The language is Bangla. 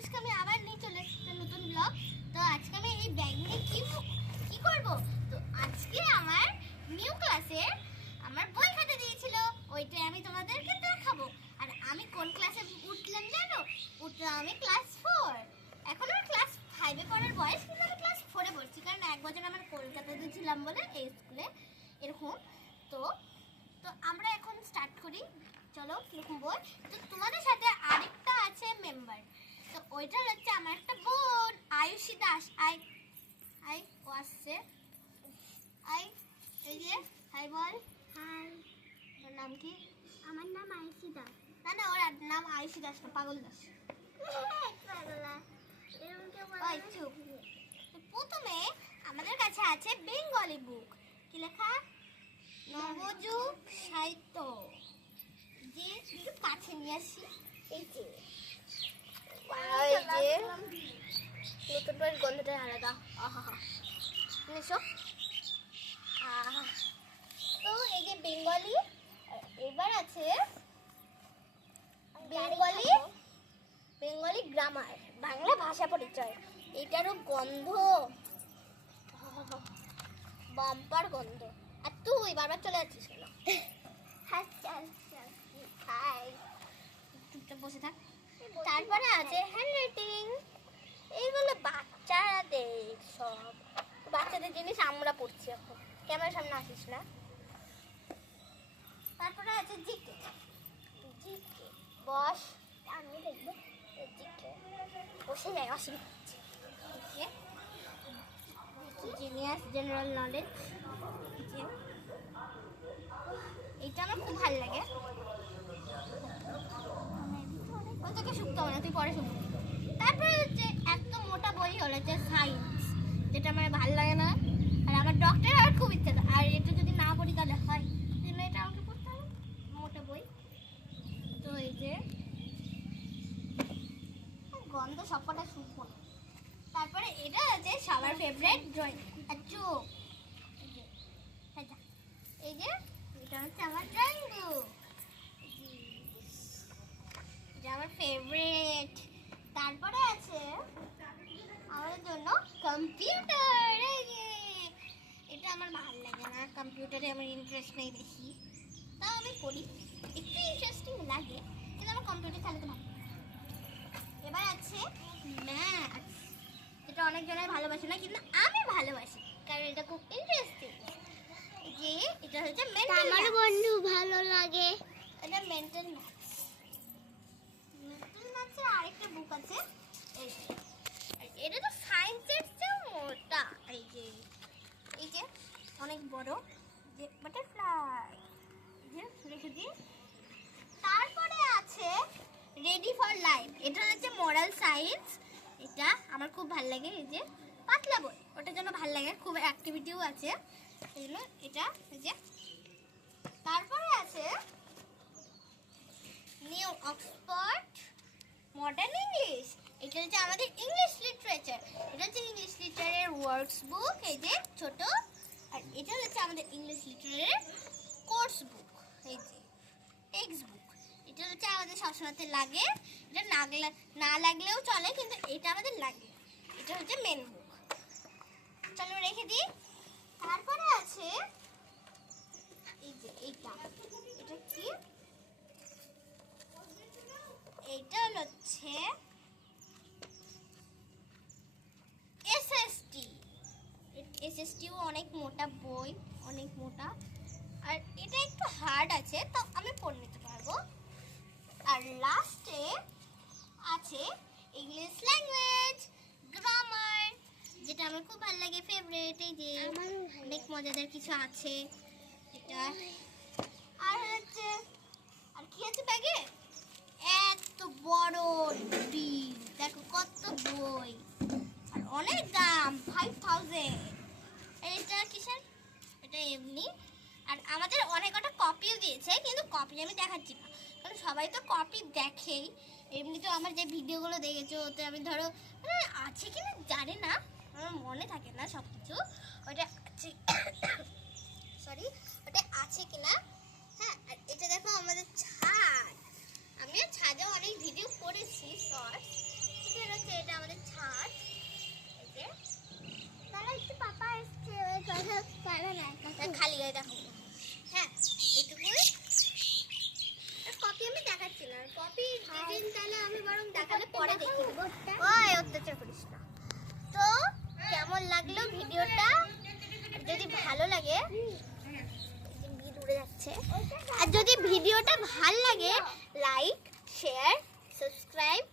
আনুষ্কা, আমি আবার নিয়ে চলে এসেছি একটা নতুন ব্লগ। তো আজকে আমি এই ব্যাগ নিয়ে কি করব। তো আজকে আমার নিউ ক্লাসে আমার বই খাতা দিয়েছিল, ওইটাই আমি তোমাদেরকে দেখাবো। আর আমি কোন ক্লাসে উঠলাম জানো? উঠলাম আমি ক্লাস 4। এখন আমার ক্লাস 5-এ পড়ার বয়স, কিন্তু আমি ক্লাস 4-এ পড়ছি, কারণ এক বছর আমার কলকাতাতে ছিলাম বলে এই স্কুলে এরকম। তো তো আমরা এখন স্টার্ট করি, চলো কিরকম বই। তো তোমাদের সাথে আরেকটা আছে মেম্বার, তো ওইটা হচ্ছে আমার একটা বোন আয়ুষী দাস। আই ও আসছে, আই এই যে হাই বল। হাই। ওর নাম কি? আমার নাম আয়ুষী দাস। না না, ওর নাম আয়ুষী দাস না, পাগল দাস। ওই চুপ। তো প্রথমে আমাদের কাছে আছে বেঙ্গলি বুক। কি লেখা? নবযুগ সাহিত্য। যে একটু কাছে নিয়ে আসি, এই যে নতুন বইয়ের গন্ধটা আলাদা। আহা এসো। তো এই যে বেঙ্গলি, এবার আছে বেঙ্গলি গ্রামার, বাংলা ভাষা পরিচয়। এটারও গন্ধ, বাম্পার গন্ধ। আর তুই বারবার চলে যাচ্ছিস কেন? হাই, চুপচাপ বসে থাক। তারপরে আছে হ্যান্ড রাইটিং। এইগুলো বাচ্চাদের, সব বাচ্চাদের জিনিস আমরা পড়ছি এখন। ক্যামেরার সামনে আসিস না। তারপরে আছে জিকে। জিকে বস, আমি দেখবো। জিকে বসে যায়, অসুবিধা হচ্ছে। জিনিয়াস জেনারেল নলেজ, এটা আমার খুব ভালো লাগে। ওই তোকে শুকতে হবে না, তুই পরে শুকবি। তারপরে হচ্ছে এত মোটা বই হলো যে সায়েন্স, যেটা আমার ভালো লাগে না। আর আমার ডক্টর হওয়ার খুব ইচ্ছা, আর এটা যদি না পড়ি তাহলে হয়, তাহলে এটা আমাকে পড়তে হবে, মোটা বই। তো এই যে গন্ধ সবকটা শুকবো না। তারপরে এটা আছে সবার ফেভারিট ড্রয়িং। আর চোখ, এই যে এটা হচ্ছে আমার ড্রয়িং বুক, এটা আমার ফেভারিট। তারপরে আছে আমাদের জন্য কম্পিউটার। এই যে এটা আমার ভালো লাগে না, কম্পিউটারে আমার ইন্টারেস্ট নেই বেশি, তাও আমি করি, একটু ইন্টারেস্টিং লাগে, কিন্তু আমার কম্পিউটার চালাতে ভালো। এবার আছে ম্যাথস, এটা অনেক জনের ভালোবাসে না, কিন্তু আমি ভালোবাসি, কারণ এটা খুব ইন্টারেস্টিং। যে এটা হচ্ছে মেন্টাল, আমার বন্ধু ভালো লাগে। এটা মেন্টাল ম্যাথস। মেন্টাল ম্যাথসের আরেকটা বুক আছে, এই যে এটা তো সায়েন্সের চেয়ে মোটা। এই যে অনেক বড়, যে বাটারফ্লাই, যে লিখে দিই। তারপরে আছে রেডি ফর লাইফ, এটা হচ্ছে মোরাল সায়েন্স, এটা আমার খুব ভালো লাগে। এই যে পাতলা বই, ওটার জন্য ভালো লাগে, খুব অ্যাক্টিভিটিও আছে এই জন্য এটা। এই যে তারপরে আছে নিউ অক্সফোর্ড মডার্ন ইংলিশ, এটা হচ্ছে আমাদের ইংলিশ লিটারেচার, এটা হচ্ছে ইংলিশ লিটারের ওয়ার্ডস বুক, এই যে ছোট। আর এটা হচ্ছে আমাদের ইংলিশ লিটারের কোর্স বুক, এই যে টেক্সট বুক। এটা হচ্ছে আমাদের সবসময়তে লাগে, এটা না লাগলেও চলে, কিন্তু এটা আমাদের লাগে। এটা হচ্ছে মেন বুক, চলো রেখে দিই। তারপরে আছে এই যে এটা কি? এইটা হচ্ছে এসএসটিও অনেক মোটা বই, অনেক মোটা, আর এটা একটু হার্ড আছে, তো আমি পড়ে নিতে পারবো। আর লাস্টে আছে ইংলিশ ল্যাঙ্গুয়েজ গ্রামার, যেটা আমার খুব ভালো লাগে, ফেভারিট। এই যে অনেক মজাদার কিছু আছে এটা। আর হচ্ছে আর কি আছে ব্যাগে? এত বড় ডিম, দেখো কত বই, আর অনেক দাম, 5000। এটা কিসের? এটা এমনি। আর আমাদের অনেক কটা কপিও দিয়েছে, কিন্তু কপি আমি দেখাচ্ছি না, কারণ সবাই তো কপি দেখেই। এমনি তো আমার যে ভিডিওগুলো দেখেছো, ওতে আমি ধরো আছে কিনা জানি না, আমার মনে থাকে না সব কিছু, ওটা আছে সরি, ওটা আছে কিনা। হ্যাঁ, আর এটা দেখো আমাদের ছাদ, আমিও ছাদে অনেক ভিডিও করেছি শর্টস, এটা হচ্ছে এটা আমাদের ছাদ। এই যে তাহলে একটু পাপা এসছে ওই কথা পারা নাই খালি গায়ে দেখো। হ্যাঁ এইটুকুই। আর কপি আমি দেখাচ্ছি না, কপি যেদিন তাহলে আমি বরং দেখালে পরে দেখি। ওই অত্যাচার করিস না। তো কেমন লাগলো ভিডিওটা? যদি ভালো লাগে, বিদ উড়ে যাচ্ছে, আর যদি ভিডিওটা ভালো লাগে লাইক শেয়ার সাবস্ক্রাইব